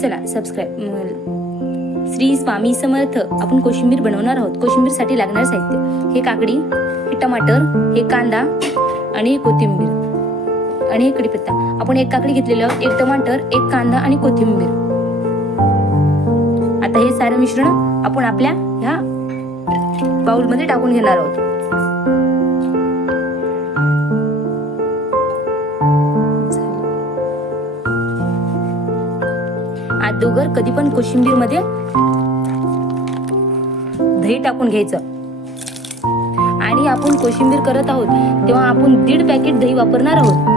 चला सबस्क्राईब. श्री स्वामी समर्थ. आपण कोशिंबीर बनवणार आहोत. कोशिंबीरसाठी लागणारे साहित्य: हे काकडी, हे टमाटर, हे कांदा आणि कोथिंबीर आणि हे कढीपत्ता. आपण एक काकडी घेतलेलं, एक टमाटर, एक कांदा आणि कोथिंबीर. आता हे सारं मिश्रण आपण आपल्या ह्या बाउलमध्ये टाकून घेणार आहोत. अगोदर कधी पण कोशिंबीर मध्ये दही टाकून घ्यायचं. आणि आपण कोशिंबीर करत आहोत तेव्हा आपण 1.5 पॅकेट दही वापरणार आहोत.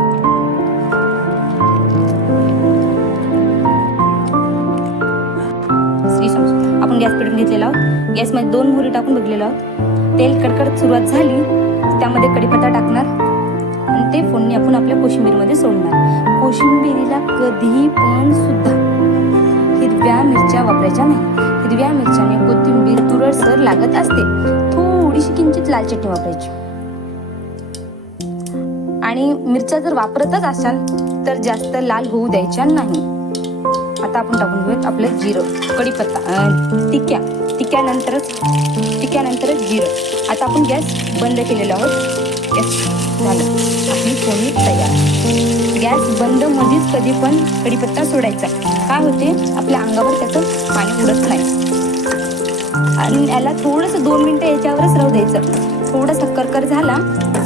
आपण गॅस पेटवून घेतलेला आहोत. गॅसमध्ये 2 मोहरी टाकून बघलेलो आहोत. तेल कडकडत सुरुवात झाली, त्यामध्ये कढीपत्ता टाकणार आणि ते फोडणी आपण आपल्या कोशिंबीरमध्ये सोडणार. कोशिंबीरीला कधीही पण सुद्धा हिरव्या मिरच्या वापरायच्या नाही. हिरव्या मिरच्याने कोथिंबीर तुरटसर लागत असते. थोडीशी किंचित लाल चटणी वापरायची. आणि मिरच्या जर वापरतच असाल तर जास्त लाल होऊ द्यायच्या नाही. आता आपण टाकून घेऊयात आपलं जिरं, कढीपत्ता, तिक्यानंतरच जिरं. आता आपण गॅस बंद केलेला आहोत. झालं, आपली फोडणी तयार. गॅस बंद मध्येच कधी पण कढीपत्ता सोडायचा. काय होते, आपल्या अंगावर त्याचं पाणी उडत नाही. आणि याला थोडंसं 2 मिनिटं याच्यावरच राहू द्यायचं. थोडासा करकर झाला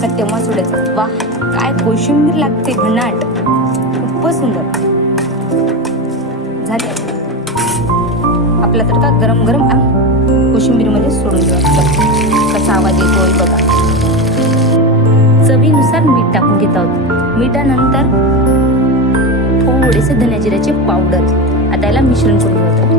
तर तेव्हा सोडायचं. वा, काय कोशिंबीर लागते भन्नाट, खूपच सुंदर झाले. आपला तडका गरम गरम कोशिंबीरमध्ये सोडून द्यायचा. कसा आवाज येतोय बघा. चवीनुसार मीठ टाकून घेत आहोत. मिठानंतर थोडेसे धन्या जिऱ्याचे पावडर. आता याला मिश्रण करून घ्यायचं.